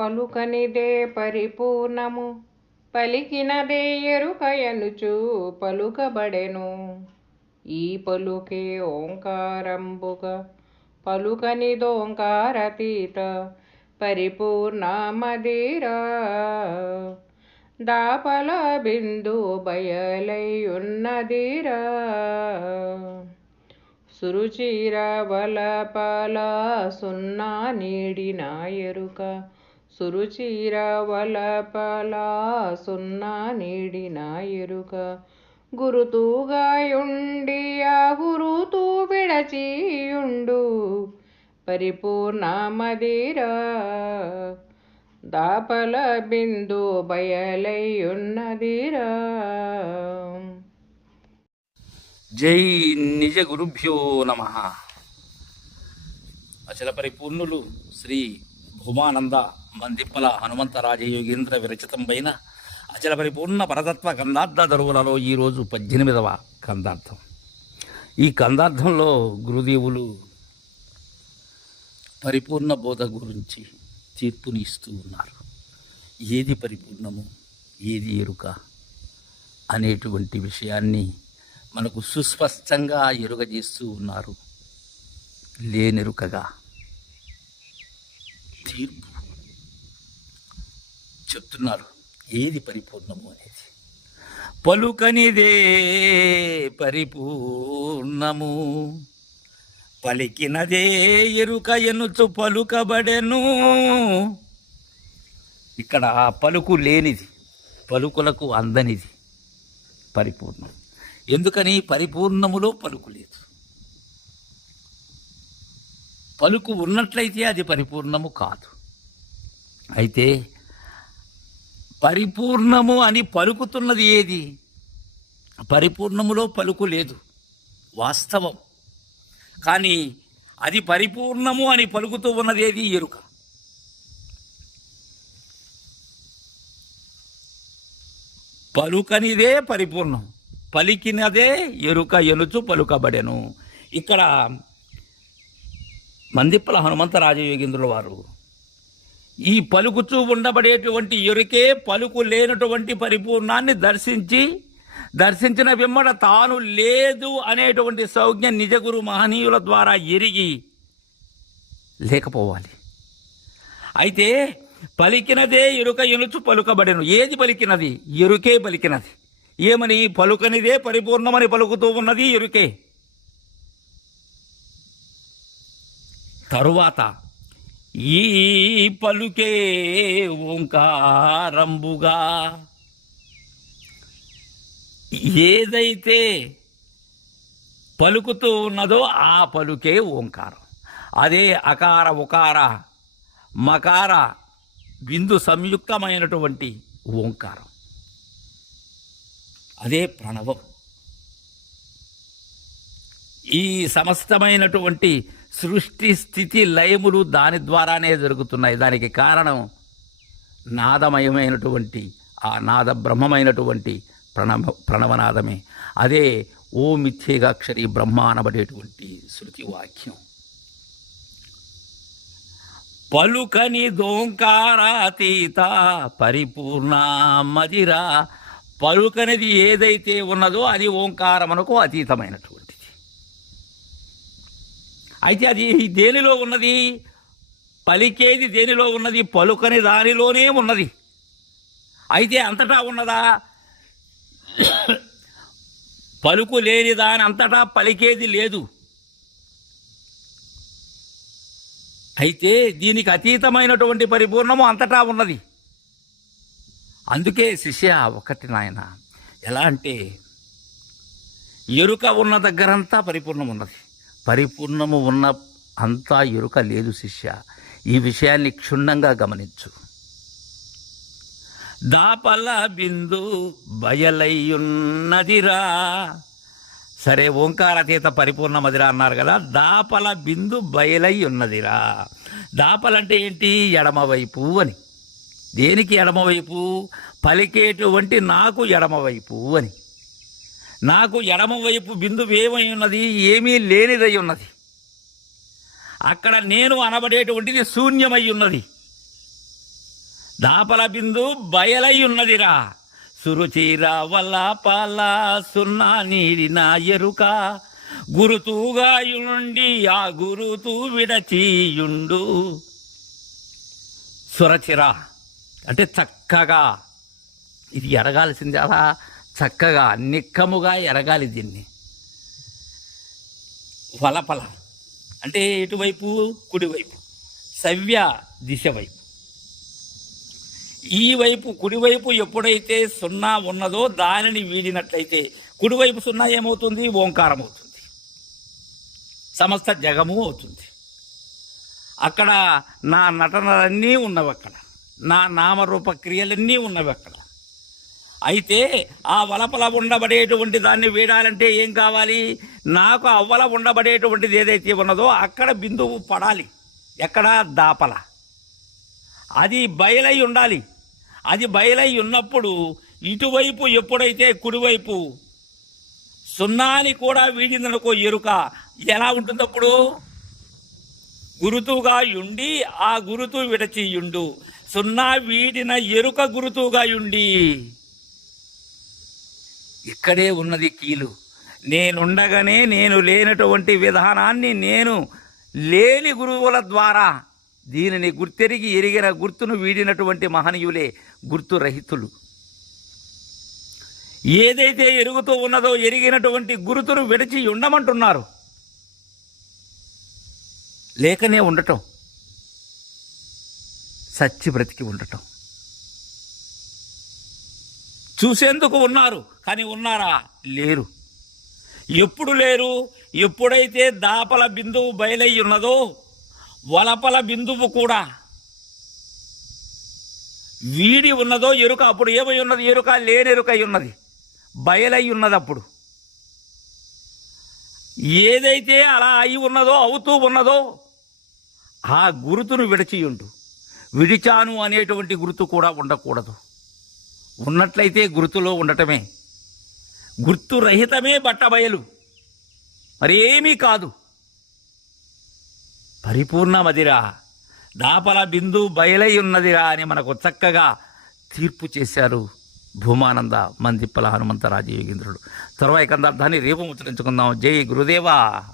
పలుకనిదే పరిపూర్ణము. పలికినదే ఎరుకయనుచు పలుకబడెను. ఈ పలుకే ఓంకారంబుగా పలుకనిదోంకారతీత పరిపూర్ణమదిరా దాపల బిందు బయలై ఉన్నదిరా సురుచిర వలపల సున్నా నీడిన ఎరుక సురుచిర వలపల సున్నా నీడిన ఎరుక గురుతుగాయుండి ఆ గురుతూ విడచియుండు. పరిపూర్ణమదిరా దాపల బిందు బయలయ్యున్నదిరా. జై నిజ గురుభ్యో నమ. అచల పరిపూర్ణులు శ్రీ భూమానంద మందిప్పల హనుమంత రాజయోగేంద్ర విరచితంపైన అచల పరిపూర్ణ పరతత్వ కందార్థ దరువులలో ఈరోజు పద్దెనిమిదవ కందార్థం. ఈ కందార్థంలో గురుదేవులు పరిపూర్ణ బోధ గురించి తీర్పుని ఇస్తూ ఉన్నారు. ఏది పరిపూర్ణము ఏది ఎరుక అనేటువంటి విషయాన్ని మనకు సుస్పష్టంగా ఎరుగజేస్తూ ఉన్నారు. లేనెరుకగా. తీర్పు చెప్తున్నారు. ఏది పరిపూర్ణము అనేది? పలుకనిదే పరిపూర్ణము. పలికినదే ఎరుక ఎనుచు పలుకబడెను. ఇక్కడ పలుకు లేనిది పలుకులకు అందనిది పరిపూర్ణం. ఎందుకని? పరిపూర్ణములో పలుకు లేదు. పలుకు ఉన్నట్లయితే అది పరిపూర్ణము కాదు. అయితే పరిపూర్ణము అని పలుకుతున్నది ఏది? పరిపూర్ణములో పలుకు లేదు. వాస్తవం. కానీ అది పరిపూర్ణము అని పలుకుతూ ఉన్నది ఏది? ఎరుక. పలుకనిదే పరిపూర్ణం. పలికినదే ఎరుక ఎనుచు పలుకబడెను. ఇక్కడ మందిప్పల హనుమంత రాజయోగేంద్రుల వారు ఈ పలుకుచూ ఉండబడేటువంటి ఎరుకే పలుకు లేనటువంటి పరిపూర్ణాన్ని దర్శించి దర్శించిన వెమ్మడ తాను లేదు అనేటువంటి సౌజ్ఞ నిజగురు మహనీయుల ద్వారా ఎరిగి లేకపోవాలి. అయితే పలికినదే ఎరుక ఎనుచు పలుకబడెను. ఏది పలికినది? ఎరుకే పలికినది. ఏమని? పలుకనిదే పరిపూర్ణమని పలుకుతూ ఉన్నది ఎరుకే. తరువాత ఈ పలుకే ఓంకారంబుగా. ఏదైతే పలుకుతూ ఉన్నదో ఆ పలుకే ఓంకారం. అదే అకార ఉకార మకార బిందు సంయుక్తమైనటువంటి ఓంకారం. అదే ప్రణవం. ఈ సమస్తమైనటువంటి సృష్టి స్థితి లయములు దాని ద్వారానే జరుగుతున్నాయి. దానికి కారణం నాదమయమైనటువంటి ఆ నాద బ్రహ్మమైనటువంటి ప్రణవ ప్రణవనాదమే. అదే ఓ మిథ్యేగాక్షరి బ్రహ్మ అనబడేటువంటి శృతి వాక్యం. పలుకని దోంకారాతీత పరిపూర్ణ మదిరా పలుకనిది ఏదైతే ఉన్నదో అది ఓంకారమునకు అతీతమైనటువంటిది అయితే అది దేనిలో ఉన్నది? పలికేది దేనిలో ఉన్నది? పలుకని దానిలోనే ఉన్నది. అయితే అంతటా ఉన్నదా? పలుకు లేని దాని అంతటా పలికేది లేదు. అయితే దీనికి అతీతమైనటువంటి పరిపూర్ణము అంతటా ఉన్నది. అందుకే శిష్య ఒకటి నాయన ఎలా అంటే ఎరుక ఉన్న దగ్గరంతా పరిపూర్ణం ఉన్నది పరిపూర్ణము ఉన్న అంతా ఎరుక లేదు శిష్య. ఈ విషయాన్ని క్షుణ్ణంగా గమనించు. దాపల బిందు బయలయ్యున్నదిరా. సరే ఓంకారతీత పరిపూర్ణమదిరా అన్నారు కదా దాపల బిందు బయలై ఉన్నదిరా దాపలంటే ఏంటి? ఎడమవైపు అని. దేనికి ఎడమవైపు? పలికేటువంటి నాకు ఎడమవైపు అని. నాకు ఎడమవైపు బిందువు ఏమై ఉన్నది? ఏమీ లేనిదై ఉన్నది. అక్కడ నేను అనబడేటువంటిది శూన్యమై ఉన్నది. దాపల బిందు బయలై ఉన్నదిరా. సురుచీరా వల్ల పాల సున్నా నీరి నా ఎరుక. గురుతుగా యుండి ఆ గురుతు విడచీయుండు. సురచిర అంటే చక్కగా. ఇది ఎరగాల్సింది అలా చక్కగా నిక్కముగా ఎరగాలి దీన్ని. వలపల. అంటే ఎటువైపు? కుడివైపు. సవ్య దిశ వైపు. ఈ వైపు కుడివైపు ఎప్పుడైతే సున్నా ఉన్నదో దానిని వీడినట్లయితే కుడివైపు సున్నా ఏమవుతుంది? ఓంకారం అవుతుంది. సమస్త జగము అవుతుంది. అక్కడ నా నటనలన్నీ ఉన్నవి అక్కడ. నా నామరూప క్రియలన్నీ ఉన్నవి అక్కడ. అయితే ఆ వలపల ఉండబడేటువంటి దాన్ని వీడాలంటే ఏం కావాలి? నాకు అవ్వల ఉండబడేటువంటిది ఏదైతే ఉన్నదో అక్కడ బిందువు పడాలి. ఎక్కడ? దాపల. అది బయలై ఉండాలి. అది బయలై ఉన్నప్పుడు ఇటువైపు ఎప్పుడైతే కుడివైపు సున్నాని కూడా వీడిందనుకో ఎరుక ఎలా ఉంటుంది అప్పుడు? గురుతుగా ఉండి ఆ గురుతు విడచియుండు. సున్నా వీడిన ఎరుక గురుతుగా ఉండి ఇక్కడే ఉన్నది కీలు. నేనుండగానే నేను లేనటువంటి విధానాన్ని నేను లేని గురువుల ద్వారా దీనిని గుర్తెరిగి ఎరిగిన గుర్తును వీడినటువంటి మహనీయులే గుర్తు రహితులు ఏదైతే ఎరుగుతూ ఉన్నదో ఎరిగినటువంటి గురుతును విడిచి ఉండమంటున్నారు. లేకనే ఉండటం. సచ్చి బ్రతికి ఉండటం. చూసేందుకు ఉన్నారు కానీ ఉన్నారా? లేరు. ఎప్పుడు లేరు? ఎప్పుడైతే దాపల బిందువు బయలై ఉన్నదో వలపల బిందువు కూడా వీడి ఉన్నదో ఎరుక అప్పుడు ఏమై ఉన్నది? ఎరుక లేని ఎరుక ఉన్నది. బయలై ఉన్నది అప్పుడు ఏదైతే అలా అయి ఉన్నదో అవుతూ ఉన్నదో ఆ గురుతును విడిచియుండు. విడిచాను అనేటువంటి గుర్తు కూడా ఉండకూడదు. ఉన్నట్లయితే గుర్తులో ఉండటమే. గుర్తు రహితమే బట్టబయలు మరేమీ కాదు. పరిపూర్ణమదిరా. దాపల బిందు బయలై ఉన్నదిరా అని మనకు చక్కగా తీర్పు చేశారు భూమానంద మందిప్పల హనుమంత రాజయోగేంద్రుడు తర్వాయి కందార్థాన్ని రేపు ముచ్చరించుకుందాం జై గురుదేవా.